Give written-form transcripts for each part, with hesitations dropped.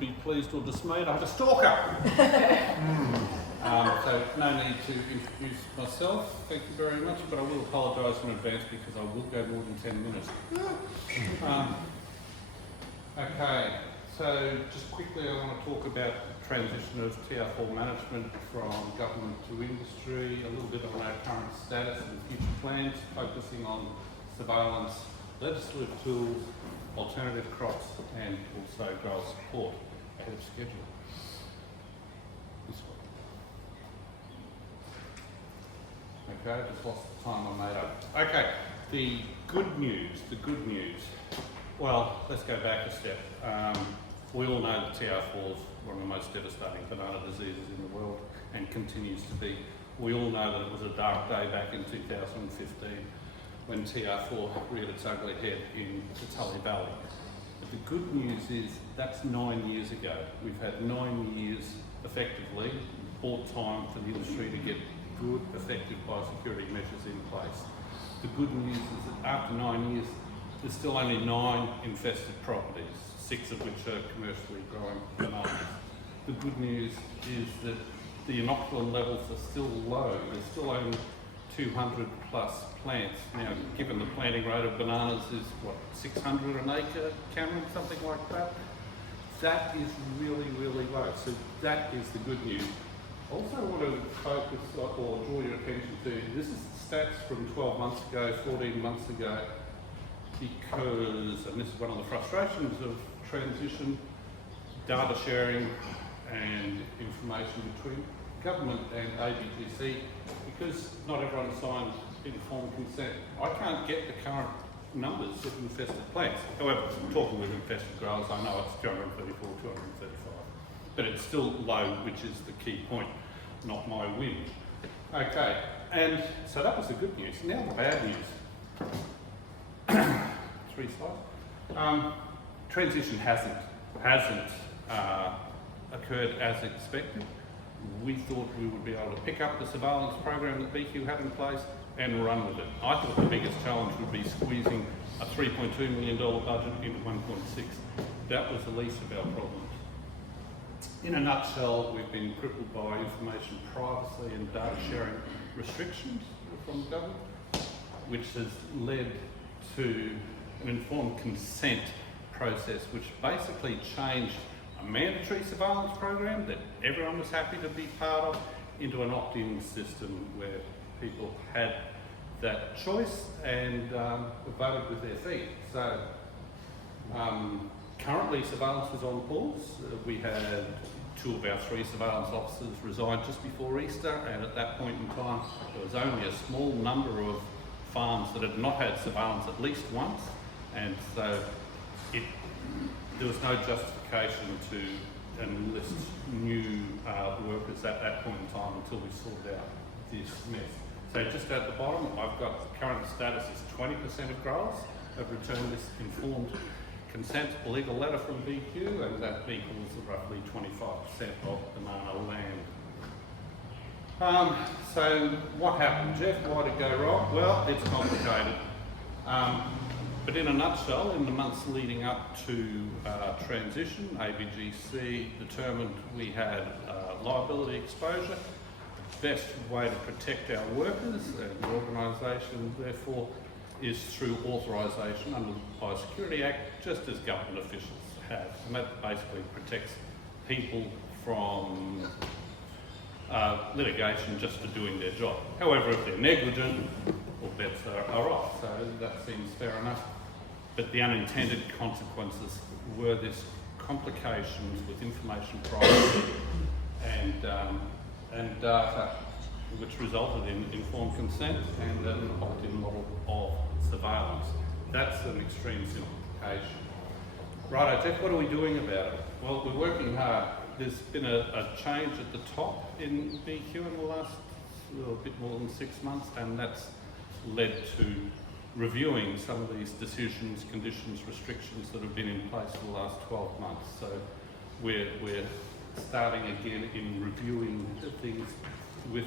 be pleased or dismayed. I had a stalker. So no need to introduce myself. Thank you very much, but I will apologise in advance because I will go more than 10 minutes. Okay, so just quickly I want to talk about the transition of TR4 management from government to industry, a little bit on our current status and future plans, focusing on surveillance, legislative tools, alternative crops, and also grower support ahead of schedule. This one. Okay, just lost the time I made up. Okay, the good news. Well, let's go back a step. We all know that TR4 is one of the most devastating banana diseases in the world and continues to be. We all know that it was a dark day back in 2015 when TR4 reared its ugly head in the Tully Valley. But the good news is that's 9 years ago. We've had 9 years effectively, bought time for the industry to get good, effective biosecurity measures in place. The good news is that after 9 years, there's still only 9 infested properties, 6 of which are commercially growing bananas. The good news is that the inoculant levels are still low. There's still only 200 plus plants. Now, given the planting rate of bananas is, what, 600 an acre, Cameron, something like that? That is really, really low. So that is the good news. I also want to focus or draw your attention to, this is stats from 12 months ago, 14 months ago, because, and this is one of the frustrations of transition, data sharing and information between government and ABGC, because not everyone signed informed consent. I can't get the current numbers of infested plants. However, talking with infested growers, I know it's 234, 235, but it's still low, which is the key point, not my win. Okay, and so that was the good news. Now the bad news. 3 slides. Transition hasn't occurred as expected. We thought we would be able to pick up the surveillance program that BQ had in place and run with it. I thought the biggest challenge would be squeezing a $3.2 million budget into 1.6. That was the least of our problems. In a nutshell, we've been crippled by information privacy and data sharing restrictions from the government, which has led to an informed consent process, which basically changed a mandatory surveillance program that everyone was happy to be part of into an opt-in system where people had that choice and voted with their feet. So currently surveillance is on pause. We had 2 of our 3 surveillance officers resign just before Easter, and at that point in time there was only a small number of farms that had not had surveillance at least once, and so there was no justification to enlist new workers at that point in time until we sorted out this mess. So just at the bottom, I've got the current status is 20% of growers have returned this informed consent legal letter from BQ, and that equals roughly 25% of banana land. So what happened, Geoff? Why did it go wrong? Well, it's complicated. But in a nutshell, in the months leading up to transition, ABGC determined we had liability exposure. The best way to protect our workers and the organisation, therefore, is through authorisation under the Biosecurity Act, just as government officials have. And that basically protects people from litigation just for doing their job. However, if they're negligent, all bets are off, so that seems fair enough. But the unintended consequences were this complications with information privacy and data, which resulted in informed consent and an opt-in model of surveillance. That's an extreme simplification. Righto, Geoff, what are we doing about it? Well, we're working hard. There's been a change at the top in BQ in the last bit more than 6 months, and that's led to reviewing some of these decisions, conditions, restrictions that have been in place for the last 12 months. So we're starting again in reviewing things with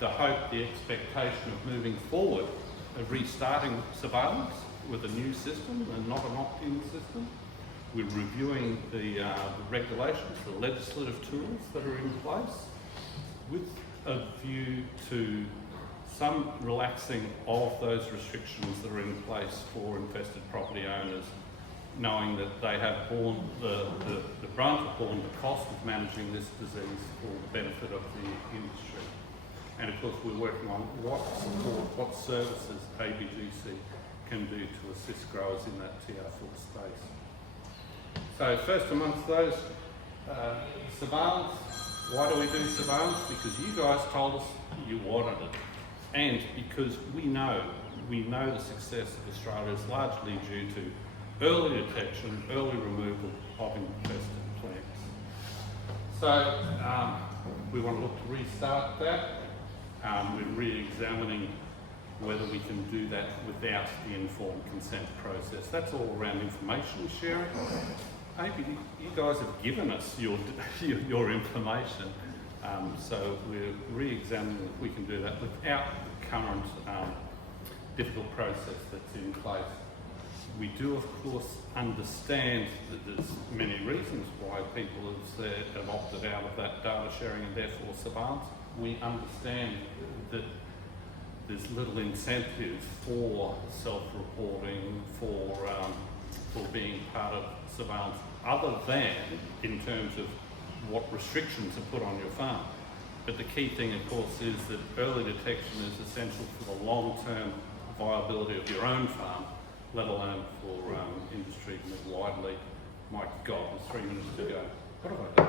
the hope, the expectation of moving forward, of restarting surveillance with a new system and not an opt-in system. We're reviewing the regulations, the legislative tools that are in place, with a view to some relaxing of those restrictions that are in place for infested property owners, knowing that they have borne the brunt, have borne the cost of managing this disease for the benefit of the industry. And of course we're working on what support, what services ABGC can do to assist growers in that TR4 space. So first amongst those, surveillance. Why do we do surveillance? Because you guys told us you wanted it. And because we know the success of Australia is largely due to early detection, early removal of infested plants. So we want to look to restart that. We're re-examining whether we can do that without the informed consent process. That's all around information sharing. Maybe you guys have given us your information, so we're re-examining if we can do that without the current difficult process that's in place. We do, of course, understand that there's many reasons why people have opted out of that data sharing and therefore surveillance. We understand that there's little incentive for self-reporting, for being part of surveillance, other than in terms of what restrictions are put on your farm. But the key thing, of course, is that early detection is essential for the long-term viability of your own farm, let alone for industry more widely. My God, there's 3 minutes to go. What have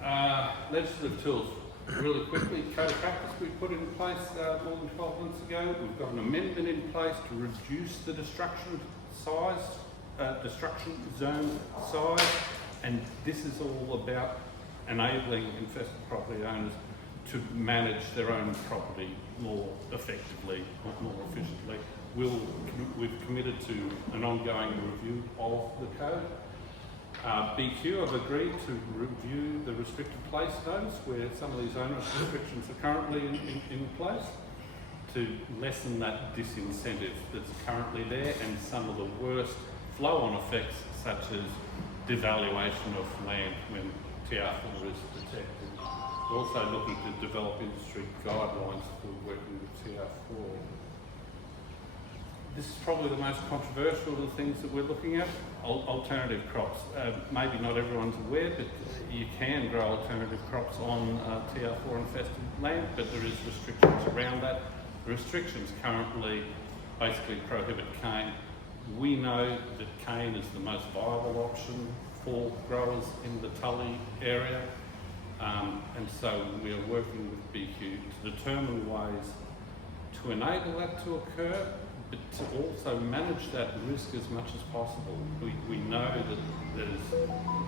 I done? Legislative tools. Really quickly, code of practice we put in place more than 12 months ago. We've got an amendment in place to reduce the destruction zone size, and this is all about enabling infested property owners to manage their own property more effectively, more efficiently. We've committed to an ongoing review of the code. BQ have agreed to review the restricted place notice where some of these onerous restrictions are currently in place, to lessen that disincentive that's currently there and some of the worst flow-on effects, such as devaluation of land when TR4 is detected. We're also looking to develop industry guidelines for working with TR4. This is probably the most controversial of the things that we're looking at, alternative crops. Maybe not everyone's aware, but you can grow alternative crops on TR4 infested land, but there is restrictions around that. The restrictions currently basically prohibit cane. We know that cane is the most viable option for growers in the Tully area, and so we are working with BQ to determine ways to enable that to occur, but to also manage that risk as much as possible. We know that it's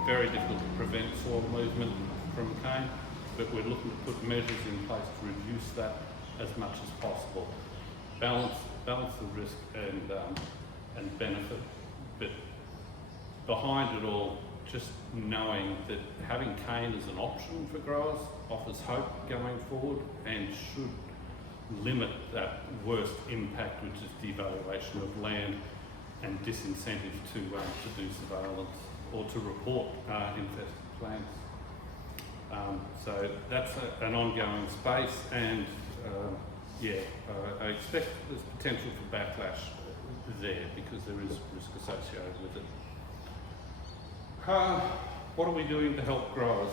very difficult to prevent soil movement from cane, but we're looking to put measures in place to reduce that as much as possible. Balance the risk and benefit, but behind it all, just knowing that having cane as an option for growers offers hope going forward and should limit that worst impact, which is devaluation of land and disincentive to do surveillance or to report infested plants. So that's an ongoing space, and I expect there's potential for backlash there because there is risk associated with it. What are we doing to help growers?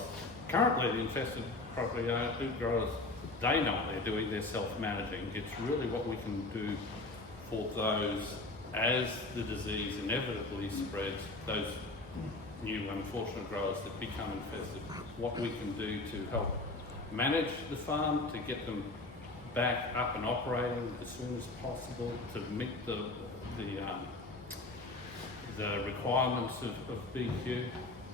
Currently, the infested property growers, they know they're doing their self-managing. It's really what we can do for those as the disease inevitably spreads, those new unfortunate growers that become infested, what we can do to help manage the farm, to get them back up and operating as soon as possible, to meet the requirements of BQ.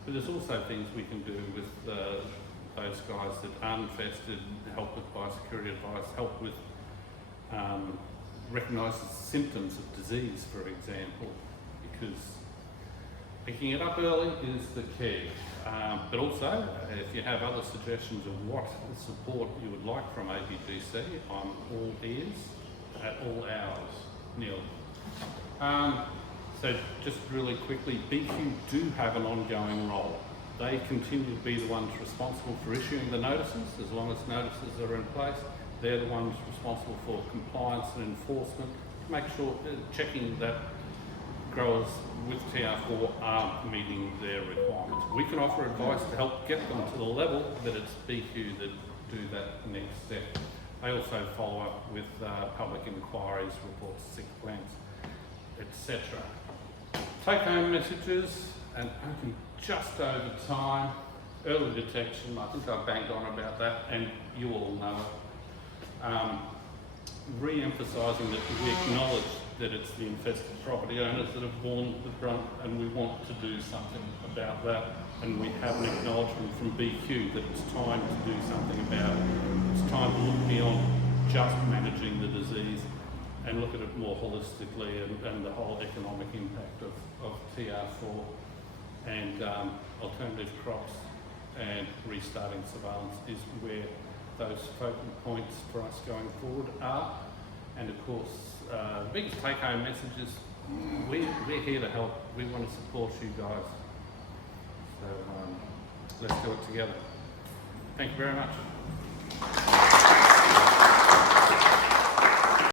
But there's also things we can do with those guys that are infested, help with biosecurity advice, help with recognise the symptoms of disease, for example, because picking it up early is the key. But also, if you have other suggestions of what support you would like from ABGC, I'm all ears at all hours. Neil. So just really quickly, BQ do have an ongoing role. They continue to be the ones responsible for issuing the notices. As long as notices are in place, they're the ones responsible for compliance and enforcement, to make sure, checking that growers with TR4 are meeting their requirements. We can offer advice to help get them to the level, but it's BQ that do that next step. They also follow up with public inquiries, reports, sick plans, etc. Take-home messages, and only just over time. Early detection, I think I banged on about that, and you all know it. Re-emphasising that we acknowledge that it's the infested property owners that have borne the brunt, and we want to do something about that. And we have an acknowledgement from BQ that it's time to do something about it. It's time to look beyond just managing the disease and look at it more holistically, and the whole economic impact of TR4 and alternative crops and restarting surveillance is where those focal points for us going forward are. And of course, the biggest take-home message is we're here to help. We want to support you guys. So let's do it together. Thank you very much.